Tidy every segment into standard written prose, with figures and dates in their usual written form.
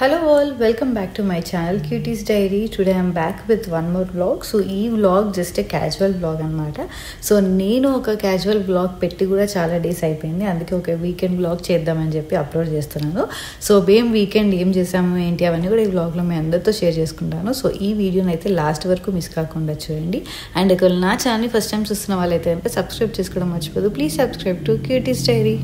Hello all, welcome back to my channel Cuties Diary. Today I am back with one more vlog. So ee vlog just a casual vlog anamata. So nenu oka casual vlog petti kuda chaala days ayipindi. Anduke oka weekend vlog cheddamani cheppi upload chestunnanu. So bem weekend em chesamu enti avanni kuda ee vlog lo me andartho share chesukuntanu. So ee video ni aithe last varaku miss kaakunda chudandi. And okalu na channel ni first time chustunna vallaithe ganaka subscribe chesukodam marchipodu. Please subscribe to Cuties Diary.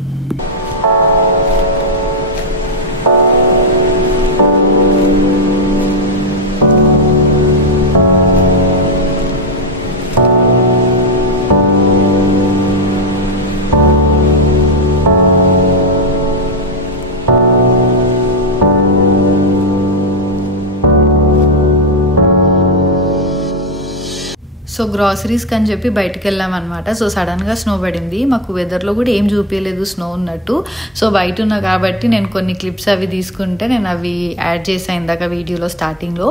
So groceries కని చెప్పి బయటికి వెళ్ళాం అనమాట. So సడన్గా snow పడింది. మాకు వెదర్లో కూడా ఏం చూపించలేదు స్నో ఉన్నట్టు. సో బయట ఉన్నా కాబట్టి నేను కొన్ని క్లిప్స్ అవి తీసుకుంటే నేను అవి యాడ్ చేసాను ఇందాక వీడియోలో స్టార్టింగ్లో.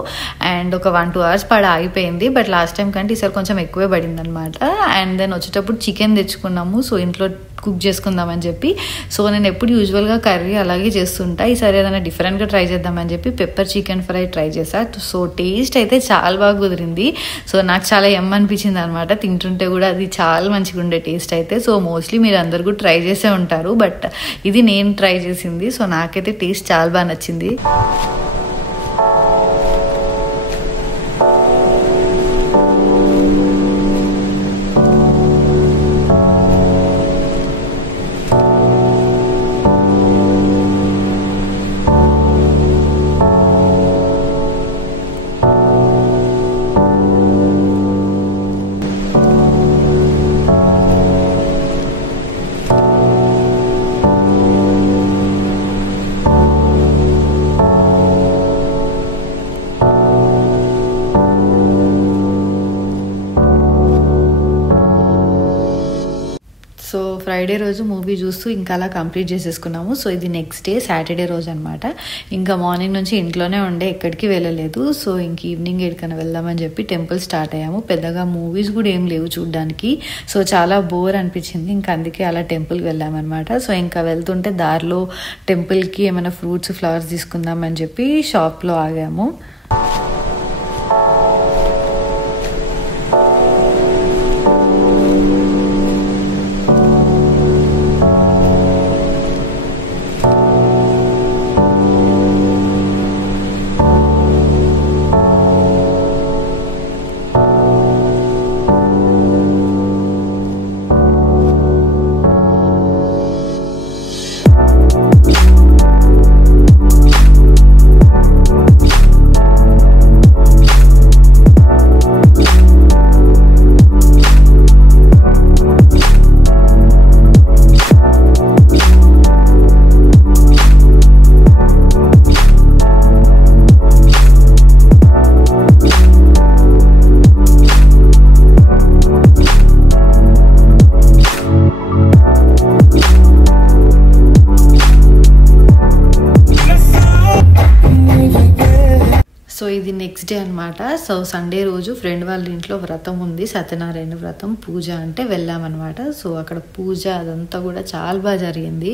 అండ్ ఒక 1-2 hours పడి ఆగిపోయింది. బట్ లాస్ట్ టైం కంటే ఈసారి కొంచెం ఎక్కువే పడింది అనమాట. అండ్ దెన్ వచ్చేటప్పుడు చికెన్ తెచ్చుకున్నాము. సో ఇంట్లో కుక్ చేసుకుందామని చెప్పి. సో నేను ఎప్పుడు యూజువల్గా కర్రీ అలాగే చేస్తుంటా. ఈసారి ఏదైనా డిఫరెంట్గా ట్రై చేద్దామని చెప్పి పెప్పర్ చికెన్ ఫ్రై ట్రై చేసా. సో టేస్ట్ అయితే చాలా బాగా కుదిరింది. సో నాకు చాలా అనిపించింది అనమాట. తింటుంటే కూడా అది చాలా మంచిగా ఉండే టేస్ట్ అయితే. సో మోస్ట్లీ మీరు అందరు కూడా ట్రై చేసే ఉంటారు. బట్ ఇది నేను ట్రై చేసింది. సో నాకైతే టేస్ట్ చాలా బాగా నచ్చింది. సో ఫ్రైడే రోజు మూవీ చూస్తూ ఇంకా అలా కంప్లీట్ చేసేసుకున్నాము. సో ఇది నెక్స్ట్ డే సాటర్డే రోజు అనమాట. ఇంకా మార్నింగ్ నుంచి ఇంట్లోనే ఉండే, ఎక్కడికి వెళ్ళలేదు. సో ఇంక ఈవినింగ్ ఎక్కడికైనా వెళ్దామని చెప్పి టెంపుల్ స్టార్ట్ అయ్యాము. పెద్దగా మూవీస్ కూడా ఏం లేవు చూడడానికి. సో చాలా బోర్ అనిపించింది. ఇంకా అందుకే అలా టెంపుల్కి వెళ్ళామన్నమాట. సో ఇంకా వెళ్తుంటే దారిలో టెంపుల్కి ఏమైనా ఫ్రూట్స్ ఫ్లవర్స్ తీసుకుందామని చెప్పి షాప్లో ఆగాము. సో ఇది నెక్స్ట్ డే అనమాట. సో సండే రోజు ఫ్రెండ్ వాళ్ళ ఇంట్లో వ్రతం ఉంది, సత్యనారాయణ వ్రతం పూజ అంటే వెళ్ళామన్నమాట. సో అక్కడ పూజ అదంతా కూడా చాలా బాగా జరిగింది.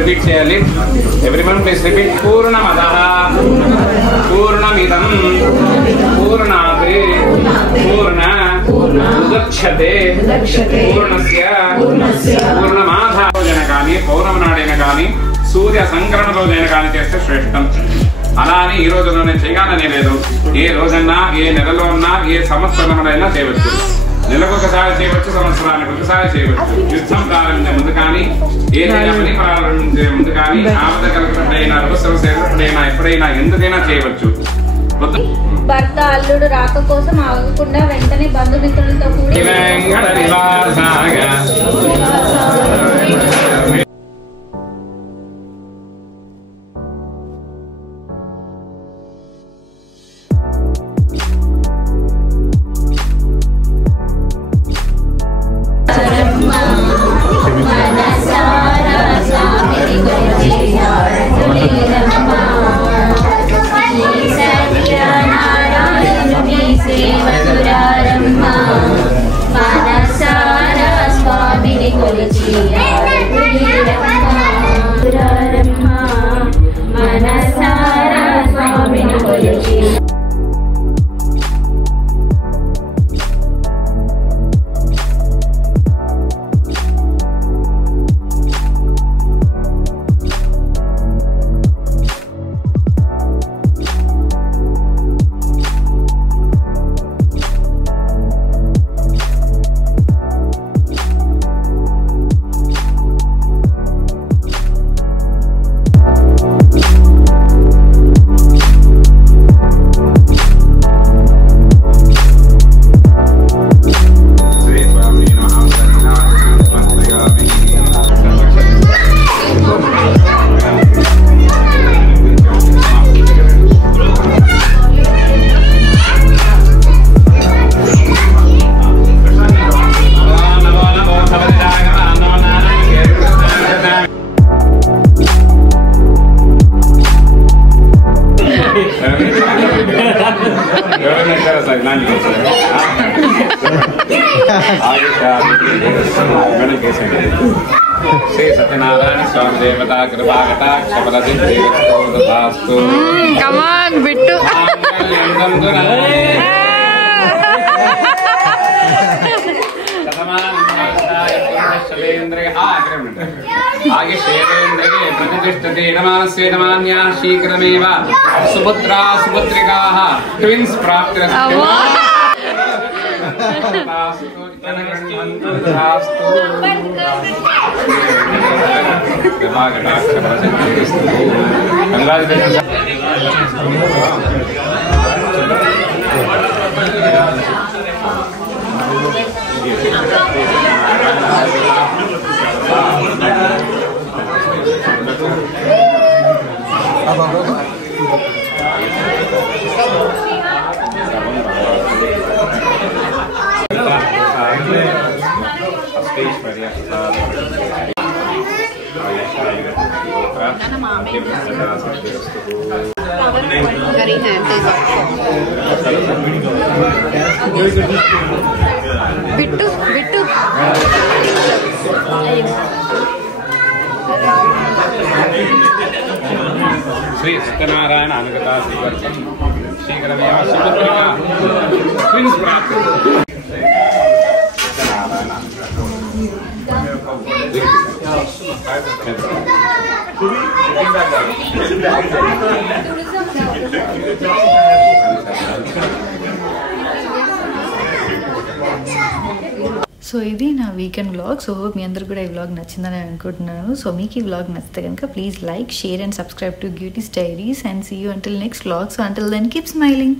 రిపీట్ చేయాలి. Everyone please repeat. పూర్ణమదః పూర్ణమిదం పూర్ణాత్ పూర్ణముదచ్యతే పూర్ణస్య పూర్ణమాదాయ రోజైనా కానీ పౌర్ణమి నాడైనా కానీ సూర్య సంక్రమణ రోజైనా కానీ చేస్తే శ్రేష్టం. అలా అని ఈ రోజులోనే చేయాలని లేదు. ఏ రోజన్నా, ఏ నెలలో ఉన్నా, ఏ సంవత్సరంలోనైనా చేయవచ్చు. నెలకు ఒకసారి చేయవచ్చు, సంవత్సరానికి ఒకసారి చేయవచ్చు. యుద్ధం ప్రారంభించే ముందు కానీ, ఏదైనా పని ప్రారంభించే ముందు కానీ, ఆపద కలిగినప్పుడైనా, అవసరం చేసినప్పుడైనా, ఎప్పుడైనా ఎందుకైనా చేయవచ్చు. భర్త అల్లుడు రాక కోసం ఆగకుండా వెంటనే బంధుమిత్రులతో కూడి స్వామి దేవతా కృపాకటాక్ష ఫలసిద్ధిరస్తు తథాస్తు. కమాన్ బిట్టు. ఆగిషేంద్రియ ప్రతిష్టతే నమాస్యేతమాన్యా శీఘ్రమేవ సుపుత్రా సుపుత్రికాః ట్విన్స్ ప్రాప్తిరస్తు. బిట్టు బిట్టు. శ్రీ సత్యనారాయణ అనుగతా శ్రీవర్తం శీఘ్రమేవ సుపుత్రికా ట్విన్స్ ప్రాప్తి. సో ఇది నా వీకెండ్ వ్లాగ్. సో మీ అందరు కూడా ఈ వ్లాగ్ నచ్చిందని అనుకుంటున్నాను. సో మీకు ఈ వ్లాగ్ నచ్చితే కనుక please like, share and subscribe to Cuties Diaries and see you until next vlog. So until then, keep smiling.